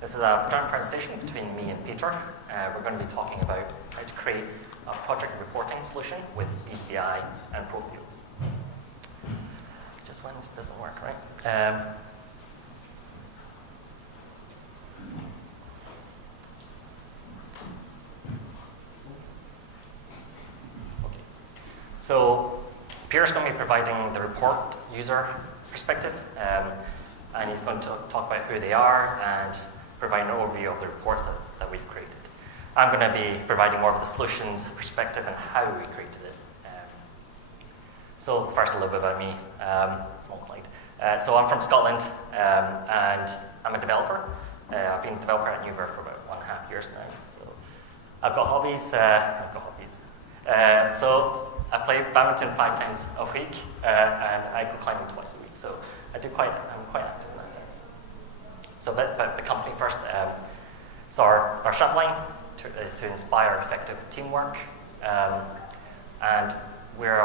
This is a joint presentation between me and Peter. We're going to be talking about how to create a project reporting solution with eazyBI and Profields. Just when this doesn't work, right? Okay. So Peter's going to be providing the report user perspective, and he's going to talk about who they are and provide an overview of the reports that we've created. I'm going to be providing more of the solutions perspective and how we created it. So first, a little bit about me. Small slide. So I'm from Scotland, and I'm a developer. I've been a developer at Verve for about 1.5 years now. So I've got hobbies. So I play badminton 5 times a week, and I go climbing twice a week. So I'm quite active in that sense. So a bit about the company first. So our subline is to inspire effective teamwork, and we're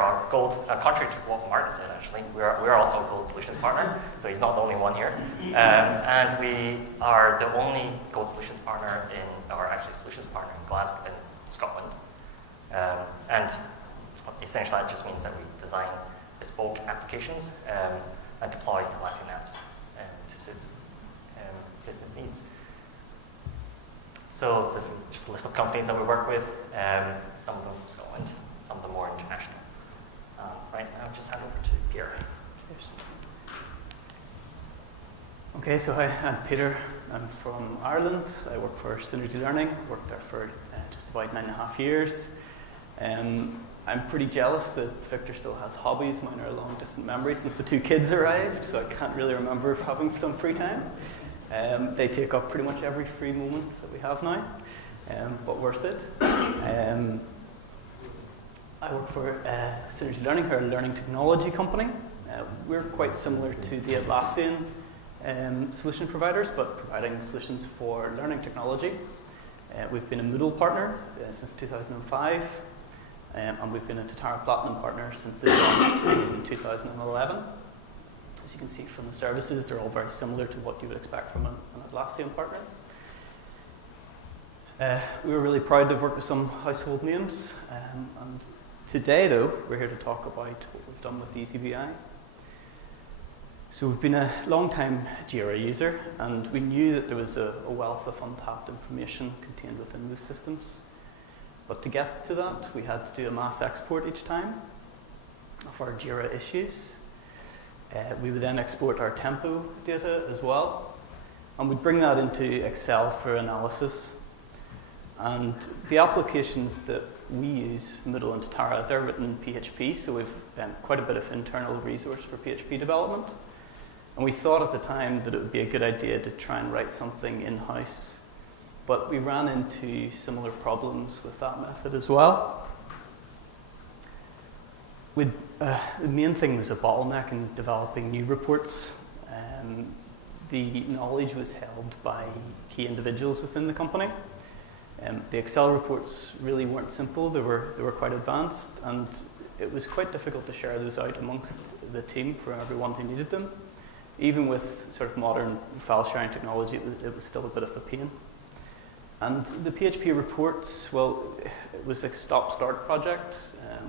contrary to what Martin said actually, we're also a Gold Solutions partner, so he's not the only one here. And we are the only Gold Solutions partner Solutions partner in Glasgow, in Scotland. And essentially that just means that we design bespoke applications and deploy Atlassian apps to suit business needs. So this is just a list of companies that we work with, some of them from Scotland, some of them more international. Right, I'll just hand over to Pierre. Cheers. Okay, so hi, I'm Peter. I'm from Ireland. I work for Synergy Learning. Worked there for just about 9.5 years. I'm pretty jealous that Victor still has hobbies. Mine are a long distant memory since the 2 kids arrived, so I can't really remember having some free time. They take up pretty much every free moment that we have now, but worth it. I work for Synergy Learning, we're a learning technology company. We're quite similar to the Atlassian solution providers, but providing solutions for learning technology. We've been a Moodle partner since 2005, and we've been a Tatara Platinum partner since it launched in 2011. As you can see from the services, they're all very similar to what you would expect from an Atlassian partner. We were really proud to have worked with some household names, and today, though, we're here to talk about what we've done with eazyBI. So we've been a long-time Jira user, and we knew that there was a wealth of untapped information contained within those systems. But to get to that, we had to do a mass export each time of our Jira issues. We would then export our tempo data as well, and we'd bring that into Excel for analysis. And the applications that we use, Moodle and Tatara, they're written in PHP, so we've quite a bit of internal resource for PHP development. And we thought at the time that it would be a good idea to try and write something in-house, but we ran into similar problems with that method as well. The main thing was a bottleneck in developing new reports. The knowledge was held by key individuals within the company. The Excel reports really weren't simple, they were quite advanced, and it was quite difficult to share those out amongst the team for everyone who needed them. Even with sort of modern file sharing technology, it was still a bit of a pain. And the PHP reports, well, it was a stop-start project.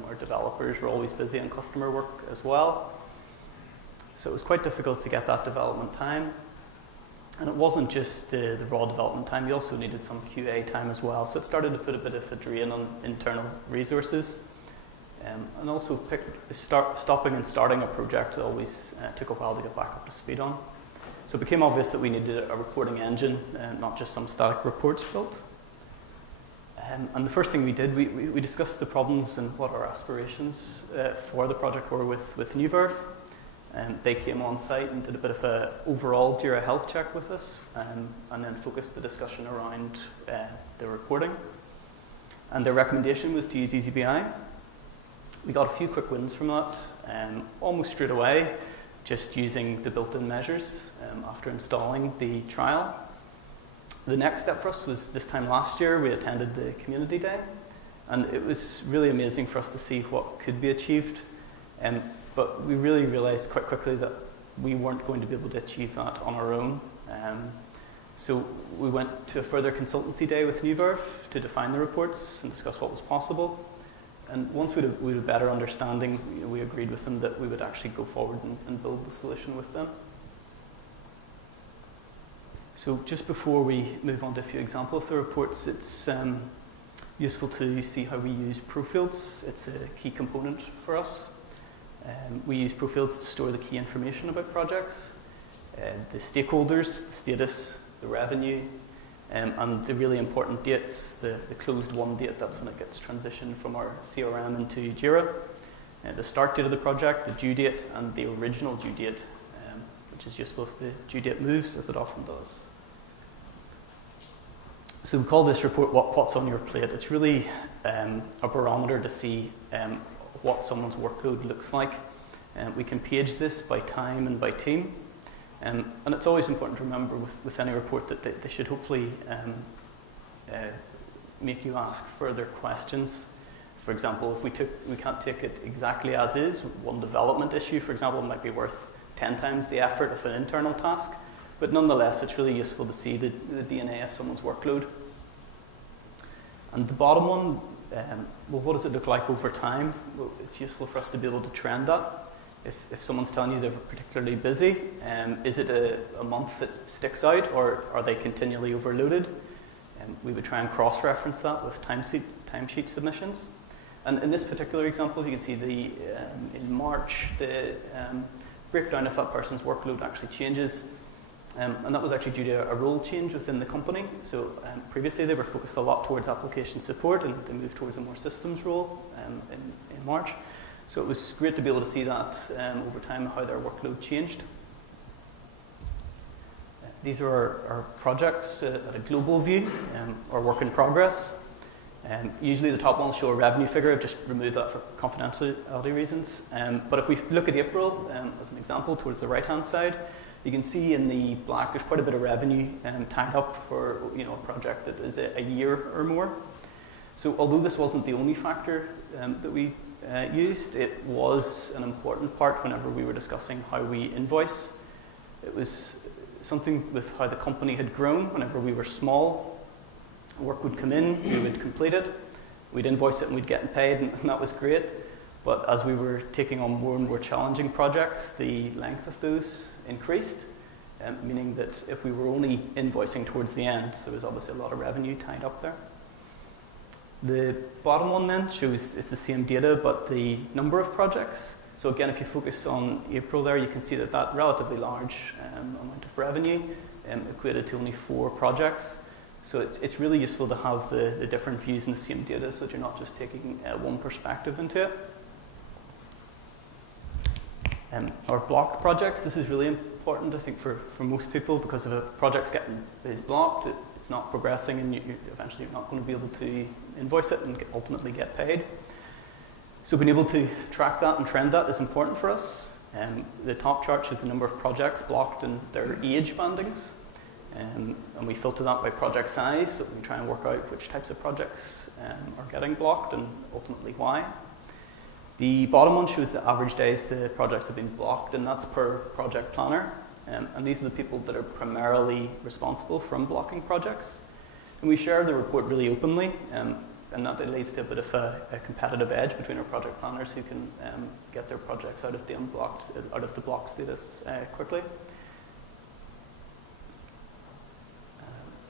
Our developers were always busy on customer work as well. So it was quite difficult to get that development time. And it wasn't just the raw development time, you also needed some QA time as well. So it started to put a bit of a drain on internal resources. And also stopping and starting a project always took a while to get back up to speed on. So it became obvious that we needed a reporting engine, not just some static reports built. And the first thing we did, we discussed the problems and what our aspirations for the project were with Verve. They came on site and did a bit of an overall Jira health check with us, and then focused the discussion around the reporting. And their recommendation was to use eazyBI. We got a few quick wins from that, almost straight away, just using the built-in measures after installing the trial. The next step for us was this time last year, we attended the community day, and it was really amazing for us to see what could be achieved. But we really realized quite quickly that we weren't going to be able to achieve that on our own. So we went to a further consultancy day with New Verve to define the reports and discuss what was possible. And once we had a better understanding, we agreed with them that we would actually go forward and build the solution with them. So just before we move on to a few examples of the reports, it's useful to see how we use Profields. It's a key component for us. We use Profields to store the key information about projects, the stakeholders, the status, the revenue, and the really important dates, the closed won date, that's when it gets transitioned from our CRM into Jira, the start date of the project, the due date, and the original due date, which is useful if the due date moves, as it often does. So we call this report What's on Your Plate. It's really a barometer to see what someone's workload looks like. We can page this by time and by team. And it's always important to remember with any report that they should hopefully make you ask further questions. For example, if we can't take it exactly as is, one development issue, for example, might be worth 10 times the effort of an internal task. But nonetheless, it's really useful to see the DNA of someone's workload. And the bottom one, well, what does it look like over time? Well, it's useful for us to be able to trend that. If someone's telling you they're particularly busy, is it a month that sticks out, or are they continually overloaded? We would try and cross-reference that with timesheet submissions. And in this particular example, you can see in March, the breakdown of that person's workload actually changes. And that was actually due to a role change within the company. So previously they were focused a lot towards application support, and they moved towards a more systems role in March. So it was great to be able to see that over time, how their workload changed. These are our projects at a global view, our work in progress. Usually the top ones show a revenue figure. I've just removed that for confidentiality reasons. But if we look at April as an example towards the right-hand side, you can see in the black there's quite a bit of revenue tied up for a project that is a year or more. So although this wasn't the only factor that we used, it was an important part whenever we were discussing how we invoice. It was something with how the company had grown. Whenever we were small, work would come in, we would complete it, we'd invoice it and we'd get paid, and that was great. But as we were taking on more and more challenging projects, the length of those increased, meaning that if we were only invoicing towards the end, there was obviously a lot of revenue tied up there. The bottom one then shows it's the same data, but the number of projects. So again, if you focus on April there, you can see that relatively large amount of revenue equated to only 4 projects. So it's really useful to have the different views in the same data so that you're not just taking one perspective into it. Our blocked projects, this is really important, I think, for most people, because if a project is blocked, it's not progressing, and eventually you're not going to be able to invoice it and ultimately get paid. So being able to track that and trend that is important for us. The top chart shows the number of projects blocked and their age bandings. And we filter that by project size, so we try and work out which types of projects are getting blocked and ultimately why. The bottom one shows the average days the projects have been blocked, and that's per project planner. And these are the people that are primarily responsible for blocking projects. And we share the report really openly, and that leads to a bit of a competitive edge between our project planners who can get their projects out of the block status quickly.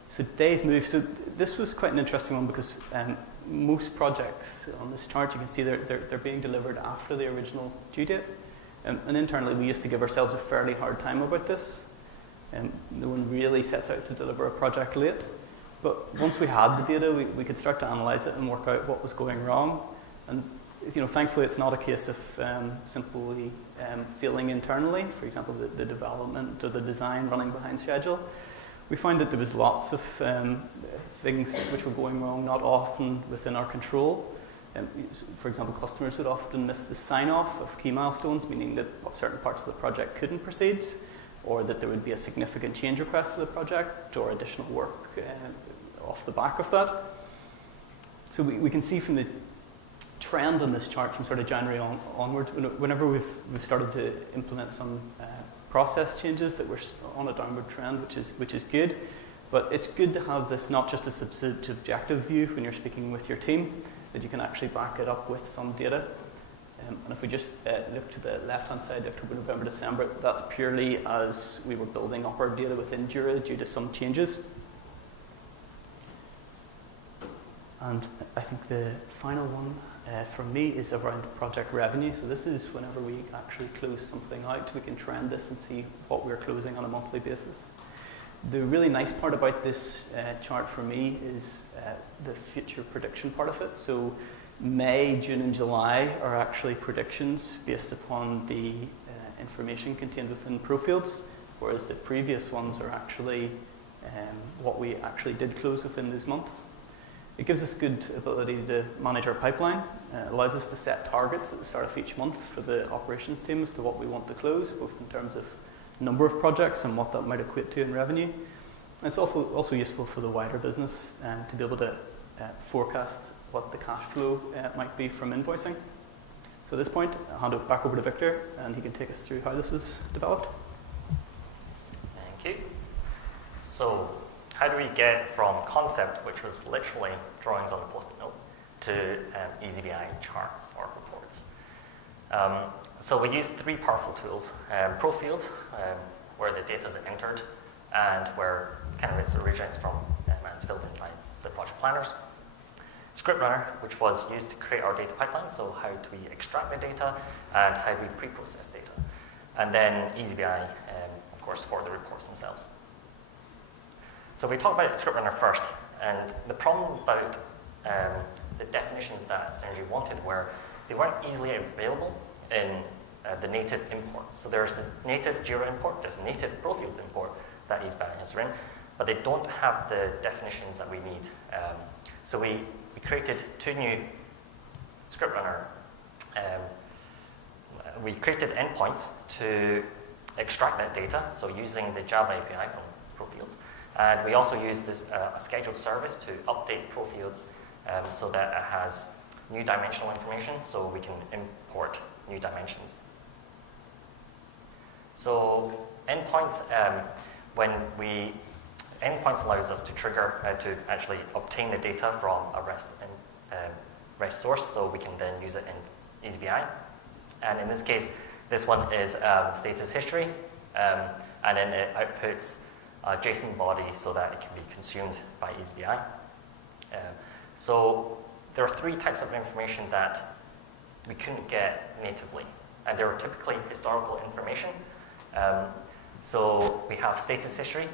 So days move. So this was quite an interesting one because most projects on this chart, you can see they're being delivered after the original due date. And internally, we used to give ourselves a fairly hard time about this. No one really sets out to deliver a project late. But once we had the data, we could start to analyze it and work out what was going wrong. And thankfully, it's not a case of simply failing internally. For example, the development or the design running behind schedule. We found that there was lots of things which were going wrong, not often within our control. For example, customers would often miss the sign-off of key milestones, meaning that certain parts of the project couldn't proceed, or that there would be a significant change request to the project, or additional work off the back of that. So we can see from the trend on this chart from sort of January onward, whenever we've started to implement some process changes, that we're on a downward trend, which is good. But it's good to have this not just a subjective view when you're speaking with your team, that you can actually back it up with some data. And if we just look to the left-hand side, October, November, December, that's purely as we were building up our data within Jira due to some changes. And I think the final one from me is around project revenue. So this is whenever we actually close something out, we can trend this and see what we're closing on a monthly basis. The really nice part about this chart for me is the future prediction part of it. So May, June and July are actually predictions based upon the information contained within Profields, whereas the previous ones are actually what we actually did close within those months. It gives us good ability to manage our pipeline. It allows us to set targets at the start of each month for the operations team as to what we want to close, both in terms of number of projects and what that might equate to in revenue. And it's also useful for the wider business to be able to forecast what the cash flow might be from invoicing. So at this point, I'll hand it back over to Victor, and he can take us through how this was developed. Thank you. So how do we get from concept, which was literally drawings on a post-it note, to eazyBI charts or reports? So we use three powerful tools: Profields, where the data is entered and where kind of it originates from and it's filled in by the project planners. ScriptRunner, which was used to create our data pipeline, so how do we extract the data and how do we pre-process data. And then eazyBI, of course, for the reports themselves. So we talk about ScriptRunner first, and the problem about the definitions that Synergy wanted were they weren't easily available in the native imports. So there's the native Jira import, there's native Profields import that eazyBI has written, but they don't have the definitions that we need. So we created two new ScriptRunner. We created endpoints to extract that data, so using the Java API from Profields. And we also use this, a scheduled service to update Profields so that it has new dimensional information, so we can import new dimensions. So endpoints, endpoints allows us to trigger, to actually obtain the data from a REST source, so we can then use it in eazyBI. And in this case, this one is status history, and then it outputs a JSON body so that it can be consumed by eazyBI. So there are three types of information that we couldn't get natively, and they were typically historical information. So we have status history.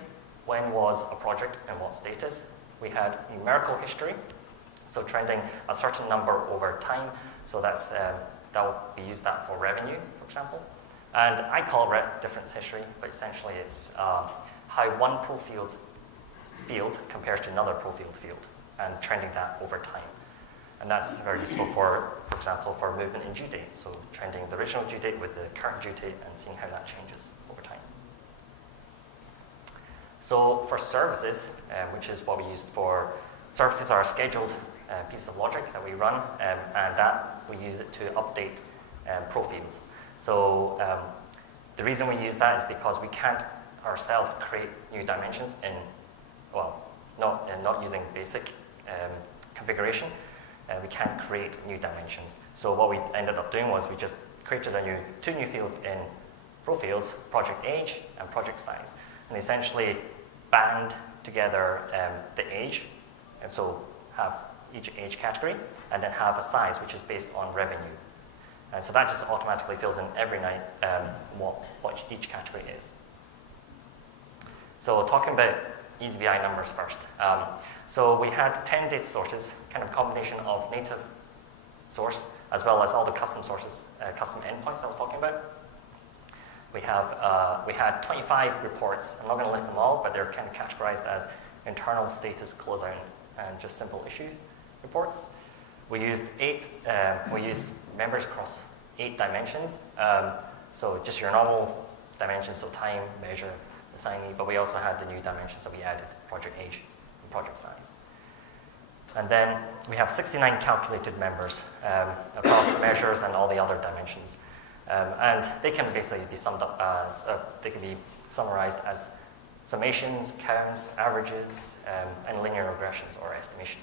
When was a project and what status? We had numerical history, so trending a certain number over time. So that's we use that for revenue, for example. And I call it difference history, but essentially it's how one Profields field compares to another Profield field, and trending that over time. And that's very useful for example, for movement in due date. So trending the original due date with the current due date and seeing how that changes over time. So for services, which is what we use for services, are scheduled pieces of logic that we run, and that we use it to update Profields. So the reason we use that is because we can't ourselves create new dimensions in, well, not using basic configuration. We can't create new dimensions. So what we ended up doing was we just created two new fields in Profields, project age and project size, and essentially band together the age, and so have each age category, and then have a size which is based on revenue. And so that just automatically fills in every night what each category is. So talking about eazyBI numbers first. So we had 10 data sources, kind of combination of native source as well as all the custom sources, custom endpoints I was talking about. We had 25 reports. I'm not going to list them all, but they're kind of categorized as internal, status, closeout, and just simple issues reports. We used members across 8 dimensions. So just your normal dimensions, so time, measure, assignee, but we also had the new dimensions that we added, project age and project size. And then we have 69 calculated members across measures and all the other dimensions. And they can basically be summed up as, they can be summarized as summations, counts, averages, and linear regressions or estimation.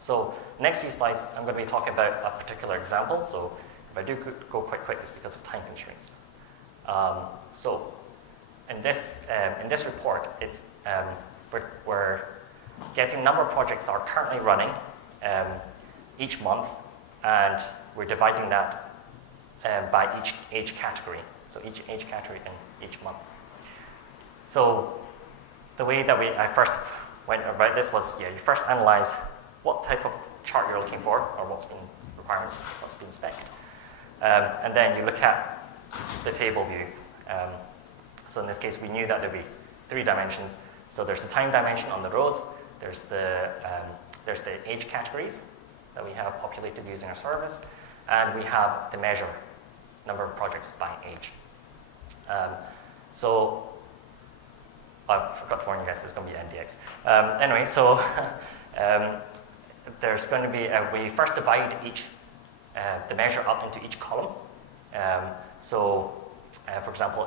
So next few slides, I'm going to be talking about a particular example. So if I do go quite quick, it's because of time constraints. So in this report, it's we're getting a number of projects that are currently running each month, and we're dividing that by each age category. So each age category in each month. So the way that I first went about this was, you first analyze what type of chart you're looking for, or what's been requirements, what's been spec'd. And then you look at the table view. So in this case, we knew that there'd be 3 dimensions. So there's the time dimension on the rows, there's the age categories that we have populated using our service, and we have the measure, number of projects by age. So I forgot to warn you guys, there's going to be NDX. Anyway, so there's going to be, we first divide the measure up into each column. For example,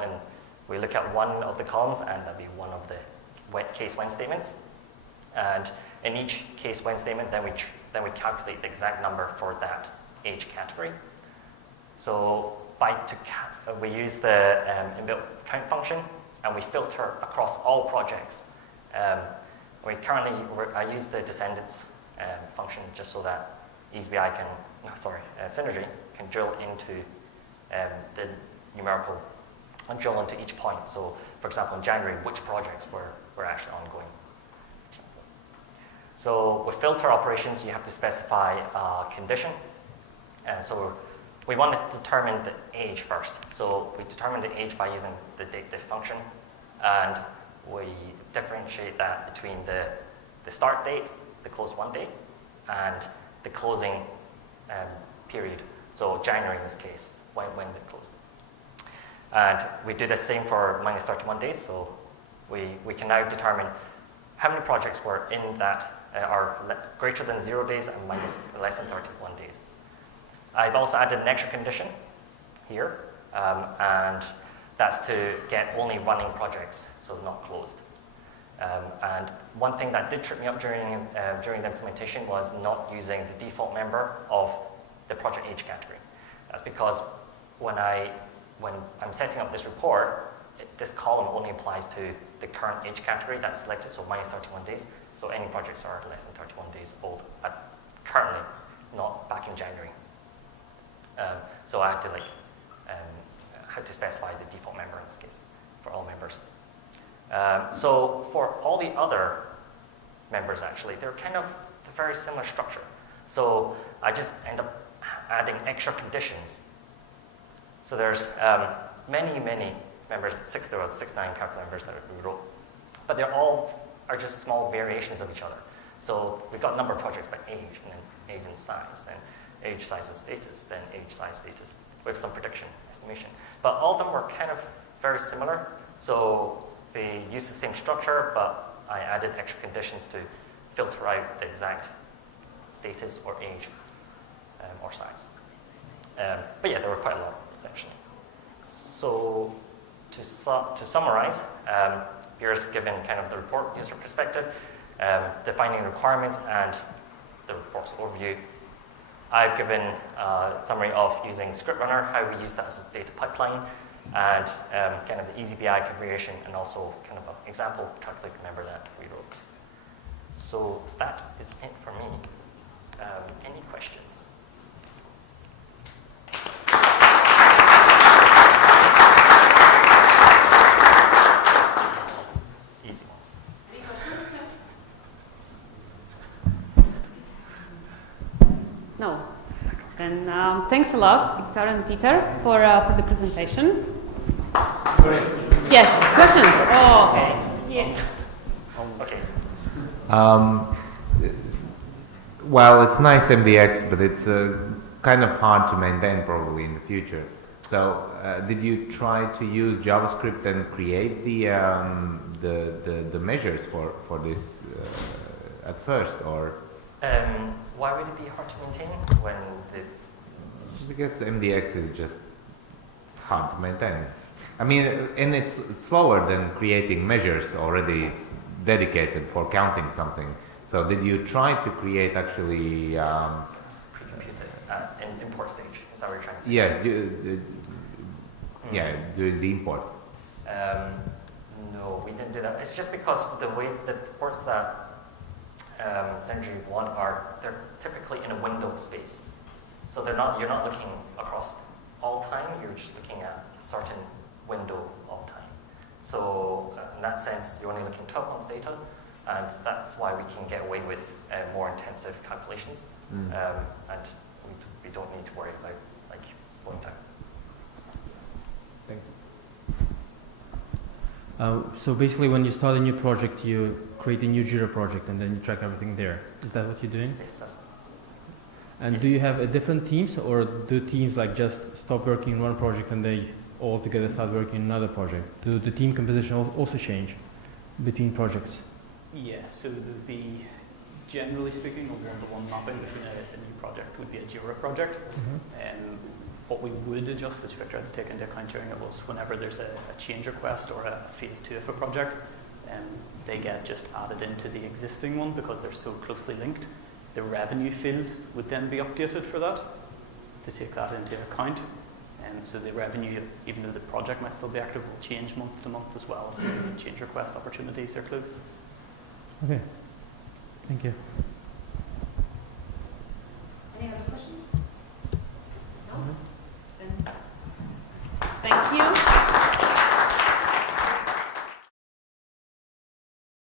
we look at one of the columns, and that'd be one of the case when statements. And in each case when statement, then we calculate the exact number for that age category. So we use the inbuilt count function, and we filter across all projects. I use the descendants function just so that eazyBI Synergy can drill into the numerical and drill into each point. So, for example, in January, which projects were actually ongoing. So with filter operations, you have to specify a condition. And so we want to determine the age first. So we determine the age by using the dateDiff function. And we differentiate that between the start date, the close one date, and the closing period. So January in this case, when it closed. And we do the same for minus 31 days. So we can now determine how many projects were in that are greater than 0 days and less than 31 days. I've also added an extra condition here, and that's to get only running projects, so not closed. And one thing that did trip me up during the implementation was not using the default member of the project age category. That's because when I'm setting up this report, this column only applies to the current age category that's selected, so minus 31 days. So any projects are less than 31 days old, currently, not back in January. So I had to specify the default member in this case for all members. So for all the other members, actually, they're kind of a very similar structure. So I just end up adding extra conditions. So there's many members, there were 9 calculator members that we wrote, but they're all are just small variations of each other. So we've got a number of projects by age, and then age and size, then age, size, and status, then age, size, status, with some prediction, estimation. But all of them were kind of very similar. So they use the same structure, but I added extra conditions to filter out the exact status or age or size. But yeah, there were quite a lot, essentially. So to summarize, here's given kind of the report user perspective, defining requirements and the report's overview. I've given a summary of using script runner, how we use that as a data pipeline, and kind of the eazyBI configuration, and also kind of an example calculator member that we wrote. So that is it for me. Any questions? Easy ones. No. Then thanks a lot, Victor and Peter, for the presentation. Sorry. Yes, questions? Oh, okay. Yeah. Okay. Well, it's nice MDX, but it's kind of hard to maintain probably in the future. So, did you try to use JavaScript and create the measures for this at first, or? Why would it be hard to maintain when the? Just because MDX is just hard to maintain. I mean, and it's slower than creating measures already dedicated for counting something. So did you try to create actually? Pre-computed in import stage. Is that what you're trying to say? Yes. Yeah, doing the import. No, we didn't do that. It's just because the way the reports that Synergy want they're typically in a window of space. So you're not looking across all time, you're just looking at a certain window of time. So in that sense, you're only looking 12 months data, and that's why we can get away with more intensive calculations, and we don't need to worry about like slowing down. Thanks. So basically, when you start a new project, you create a new Jira project, and then you track everything there. Is that what you're doing? Yes, that's And yes. do you have a different teams, or do teams like just stop working on one project and they all together start working on another project? Do the team composition also change between projects? Yeah, so there'd be, generally speaking, a one-to-one mapping between a new project would be a Jira project. What we would adjust, which Victor had to take into account during it, was whenever there's a change request or a phase 2 of a project, they get just added into the existing one because they're so closely linked. The revenue field would then be updated for that to take that into account. So the revenue, even though the project might still be active, will change month to month as well if the change request opportunities are closed. Okay, thank you.